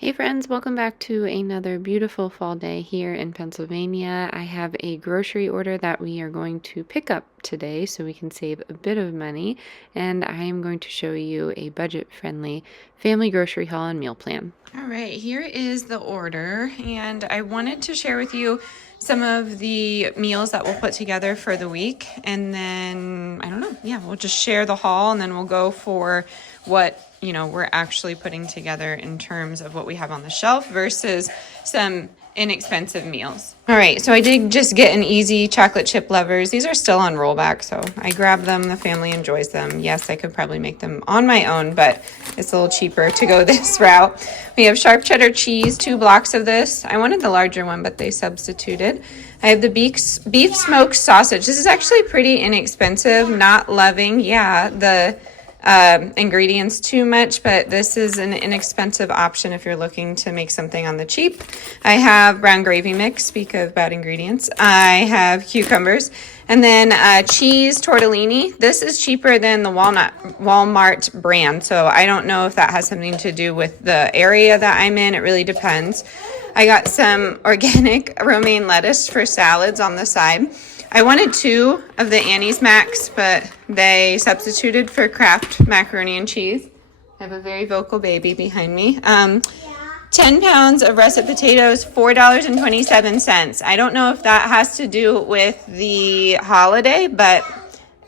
Hey friends, welcome back to another beautiful fall day here in Pennsylvania. I have a grocery order that we are going to pick up today so we can save a bit of money, and I am going to show you a budget-friendly family grocery haul and meal plan. All right, here is the order, and I wanted to share with you some of the meals that we'll put together for the week, and then, I don't know, yeah, we'll just share the haul, and then we'll go for what we're actually putting together in terms of what we have on the shelf versus some inexpensive meals. All right, so I did just get an easy chocolate chip lovers. These are still on rollback, so I grabbed them. The family enjoys them. Yes, I could probably make them on my own, but it's a little cheaper to go this route. We have sharp cheddar cheese, 2 blocks of this. I wanted the larger one, but they substituted. I have the beef smoked sausage. This is actually pretty inexpensive, not loving, the ingredients too much, but this is an inexpensive option if you're looking to make something on the cheap. I have brown gravy mix, speak of bad ingredients. I have cucumbers, and then cheese tortellini. This is cheaper than the Walmart brand, so I don't know if that has something to do with the area that I'm in. It really depends. I got some organic romaine lettuce for salads on the side. I wanted 2 of the Annie's Macs, but they substituted for Kraft macaroni and cheese. I have a very vocal baby behind me. 10 pounds of russet potatoes, $4.27. I don't know if that has to do with the holiday, but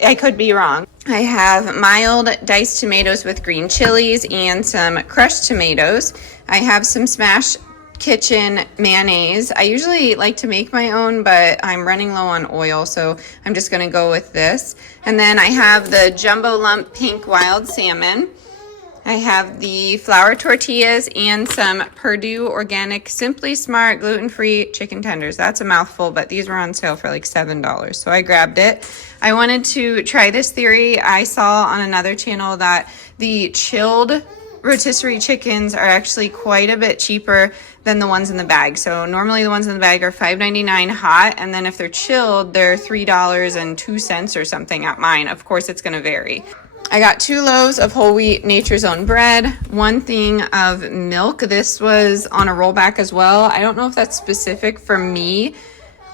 I could be wrong. I have mild diced tomatoes with green chilies and some crushed tomatoes. I have some smashed kitchen mayonnaise. I usually like to make my own, but I'm running low on oil, so I'm just going to go with this. And then I have the jumbo lump pink wild salmon. I have the flour tortillas and some Purdue organic Simply Smart gluten-free chicken tenders. That's a mouthful, but these were on sale for like $7, so I grabbed it. I wanted to try this theory. I saw on another channel that the chilled rotisserie chickens are actually quite a bit cheaper than the ones in the bag. So normally the ones in the bag are $5.99 hot, and then if they're chilled, they're $3.02 or something at mine. Of course, it's going to vary. I got 2 loaves of whole wheat Nature's Own bread, 1 thing of milk. This was on a rollback as well. I don't know if that's specific for me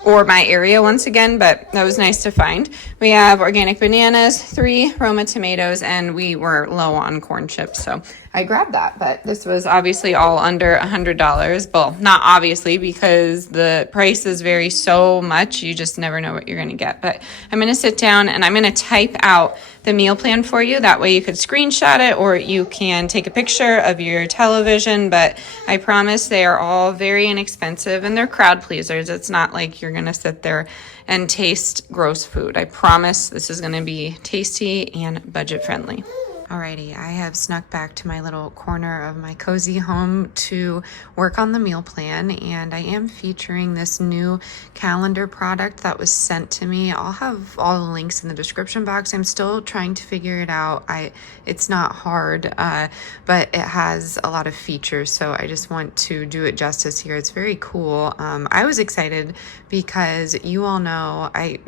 or my area once again, but that was nice to find. We have organic bananas, 3 Roma tomatoes, and we were low on corn chips, so I grabbed that. But this was obviously all under $100. Well, not obviously, because the prices vary so much, you just never know what you're going to get. But I'm going to sit down and I'm going to type out the meal plan for you. That way you could screenshot it, or you can take a picture of your television. But I promise they are all very inexpensive, and they're crowd pleasers. It's not like you're going to sit there and taste gross food. I promise this is going to be tasty and budget friendly. Alrighty, I have snuck back to my little corner of my cozy home to work on the meal plan, and I am featuring this new calendar product that was sent to me. I'll have all the links in the description box. I'm still trying to figure it out. It's not hard, but it has a lot of features, so I just want to do it justice here. It's very cool. I was excited because you all know I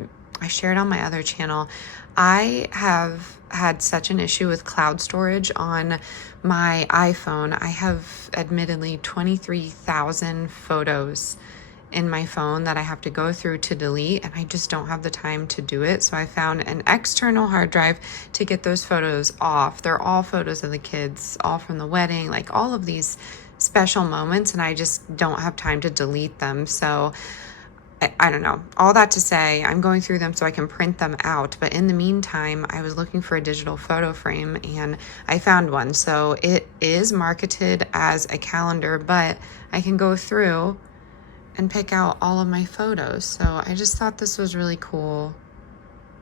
shared on my other channel. I have had such an issue with cloud storage on my iPhone. I have admittedly 23,000 photos in my phone that I have to go through to delete, and I just don't have the time to do it. So I found an external hard drive to get those photos off. They're all photos of the kids, all from the wedding, like all of these special moments, and I just don't have time to delete them. So I don't know. All that to say, I'm going through them so I can print them out. But in the meantime, I was looking for a digital photo frame and I found one. So it is marketed as a calendar, but I can go through and pick out all of my photos. So I just thought this was really cool.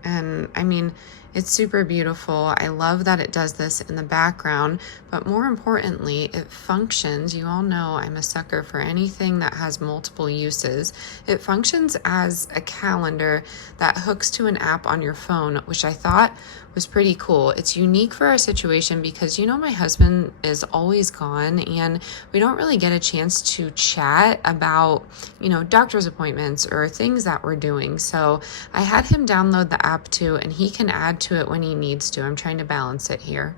And I mean, it's super beautiful. I love that it does this in the background, but more importantly, it functions. You all know I'm a sucker for anything that has multiple uses. It functions as a calendar that hooks to an app on your phone, which I thought was pretty cool. It's unique for our situation because, my husband is always gone and we don't really get a chance to chat about, doctor's appointments or things that we're doing. So I had him download the app too, and he can add to it when he needs to. I'm trying to balance it here.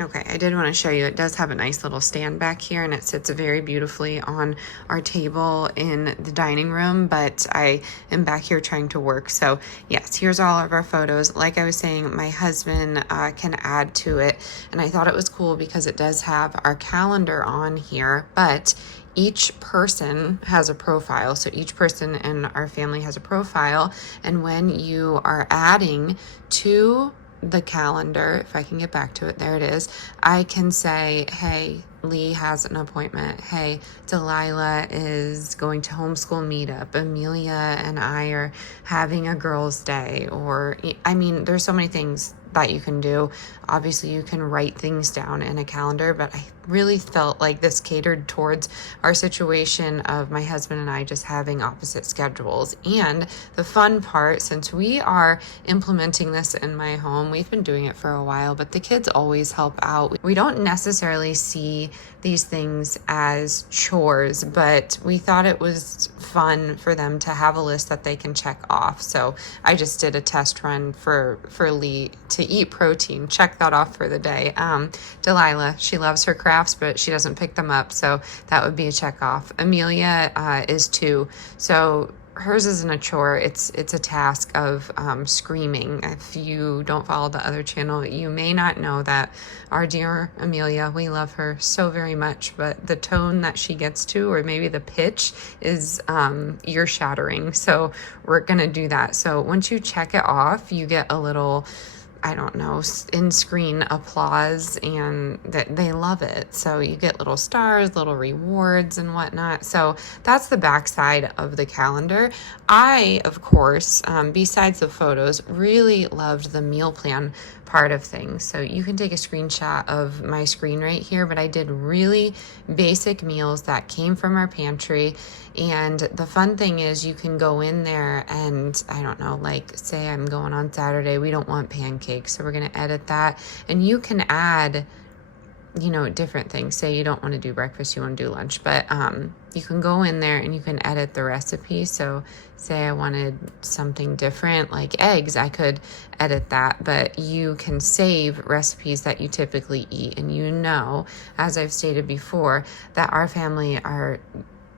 Okay, I did want to show you, it does have a nice little stand back here and it sits very beautifully on our table in the dining room, but I am back here trying to work. So yes, here's all of our photos. Like I was saying, my husband can add to it, and I thought it was cool because it does have our calendar on here, but each person has a profile. So each person in our family has a profile, and when you are adding to the calendar, if I can get back to it, there it is, I can say, hey, Lee has an appointment. Hey, Delilah is going to homeschool meetup. Amelia and I are having a girls' day. Or, I mean, there's so many things that you can do. Obviously, you can write things down in a calendar, but I really felt like this catered towards our situation of my husband and I just having opposite schedules. And the fun part, since we are implementing this in my home, we've been doing it for a while, but the kids always help out. We don't necessarily see these things as chores, but we thought it was fun for them to have a list that they can check off. So I just did a test run for Lee to eat protein, check that off for the day. Delilah, she loves her crafts, but she doesn't pick them up, so that would be a check off. Amelia is 2, so hers isn't a chore. It's a task of screaming. If you don't follow the other channel, you may not know that our dear Amelia, we love her so very much, but the tone that she gets to, or maybe the pitch, is ear shattering. So we're gonna do that. So once you check it off, you get a little, I don't know, in-screen applause, and that they love it. So you get little stars, little rewards and whatnot. So that's the backside of the calendar. I, of course, besides the photos, really loved the meal plan part of things. So you can take a screenshot of my screen right here, but I did really basic meals that came from our pantry. And the fun thing is you can go in there and, I don't know, like say I'm going on Saturday, we don't want pancakes, so we're going to edit that. And you can add, you know, different things. Say you don't want to do breakfast, you want to do lunch, but you can go in there and you can edit the recipe. So say I wanted something different like eggs, I could edit that, but you can save recipes that you typically eat. And you know, as I've stated before, that our family are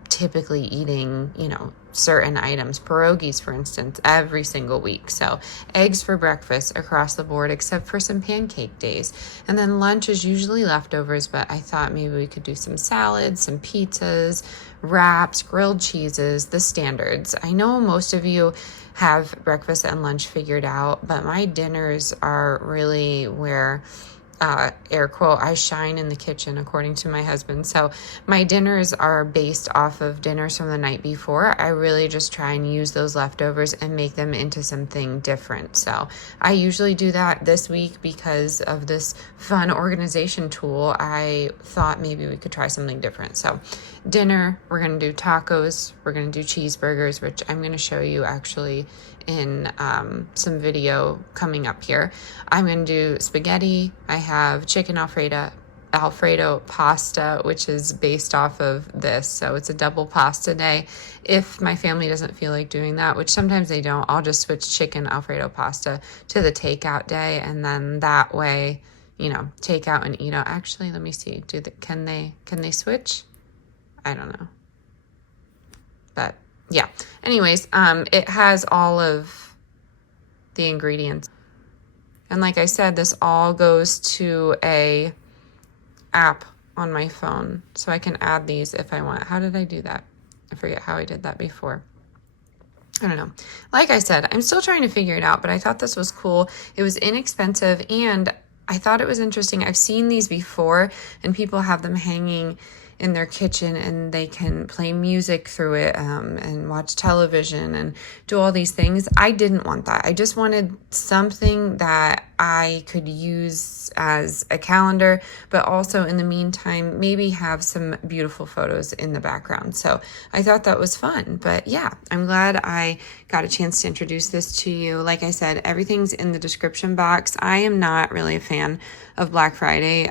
typically eating, you know, certain items, pierogies, for instance, every single week. So eggs for breakfast across the board, except for some pancake days. And then lunch is usually leftovers, but I thought maybe we could do some salads, some pizzas, wraps, grilled cheeses, the standards. I know most of you have breakfast and lunch figured out, but my dinners are really where air quote, I shine in the kitchen, according to my husband. So my dinners are based off of dinners from the night before. I really just try and use those leftovers and make them into something different. So I usually do that this week because of this fun organization tool. I thought maybe we could try something different. So dinner, we're going to do tacos. We're going to do cheeseburgers, which I'm going to show you actually in some video coming up here. I'm going to do spaghetti. I have chicken Alfredo pasta, which is based off of this. So it's a double pasta day. If my family doesn't feel like doing that, which sometimes they don't, I'll just switch chicken Alfredo pasta to the takeout day. And then that way, you know, take out and eat out. Actually, let me see. Can they switch? I don't know. But yeah, anyways, it has all of the ingredients. And like I said, this all goes to a app on my phone. So I can add these if I want. How did I do that? I forget how I did that before. I don't know. Like I said, I'm still trying to figure it out, but I thought this was cool. It was inexpensive, and I thought it was interesting. I've seen these before, and people have them hanging in their kitchen, and they can play music through it and watch television and do all these things. I didn't want that. I just wanted something that I could use as a calendar, but also in the meantime, maybe have some beautiful photos in the background. So I thought that was fun. But yeah, I'm glad I got a chance to introduce this to you. Like I said, everything's in the description box. I am not really a fan of Black Friday.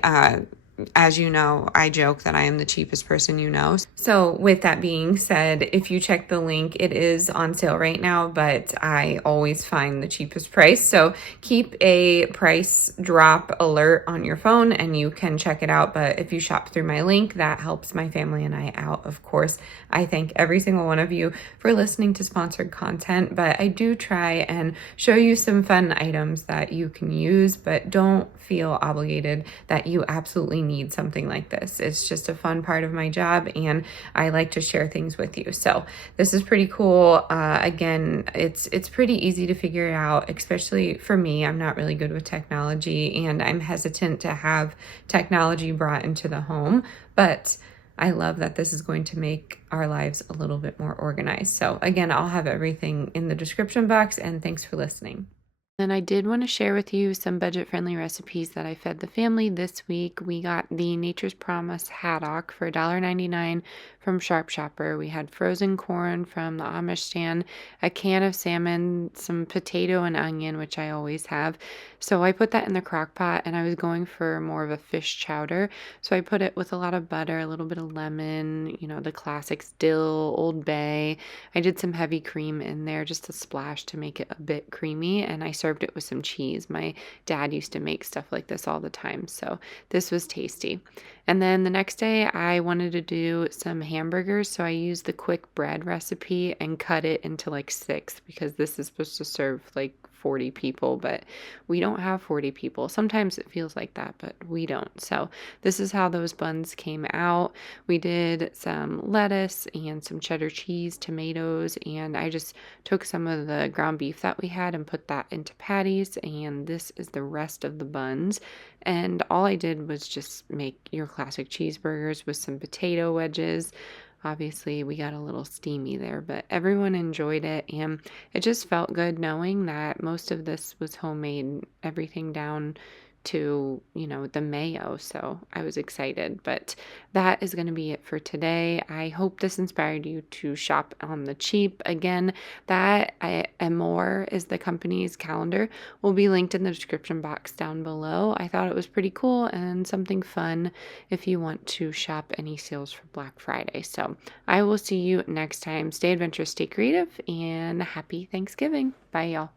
as you know, I joke that I am the cheapest person you know. So with that being said, if you check the link, it is on sale right now, but I always find the cheapest price. So keep a price drop alert on your phone and you can check it out. But if you shop through my link, that helps my family and I out, of course. I thank every single one of you for listening to sponsored content, but I do try and show you some fun items that you can use, but don't feel obligated that you absolutely need something like this. It's just a fun part of my job and I like to share things with you. So this is pretty cool. Again, it's pretty easy to figure out, especially for me. I'm not really good with technology and I'm hesitant to have technology brought into the home, but I love that this is going to make our lives a little bit more organized. So again, I'll have everything in the description box and thanks for listening. And I did want to share with you some budget-friendly recipes that I fed the family this week. We got the Nature's Promise haddock for $1.99 from Sharp Shopper. We had frozen corn from the Amish stand, a can of salmon, some potato and onion, which I always have. So I put that in the crock pot and I was going for more of a fish chowder. So I put it with a lot of butter, a little bit of lemon, the classics, dill, Old Bay. I did some heavy cream in there, just a splash to make it a bit creamy, and I served it with some cheese. My dad used to make stuff like this all the time, so this was tasty. And then the next day I wanted to do some hamburgers, so I used the quick bread recipe and cut it into like 6 because this is supposed to serve like 40 people, but we don't have 40 people. Sometimes it feels like that, but we don't. So this is how those buns came out. We did some lettuce and some cheddar cheese, tomatoes, and I just took some of the ground beef that we had and put that into patties, and this is the rest of the buns. And all I did was just make your classic cheeseburgers with some potato wedges. Obviously, we got a little steamy there, but everyone enjoyed it, and it just felt good knowing that most of this was homemade, everything down to, the mayo. So I was excited, but that is going to be it for today. I hope this inspired you to shop on the cheap. Again, and more is the company's calendar will be linked in the description box down below. I thought it was pretty cool and something fun if you want to shop any sales for Black Friday. So I will see you next time. Stay adventurous, stay creative, and happy Thanksgiving. Bye, y'all.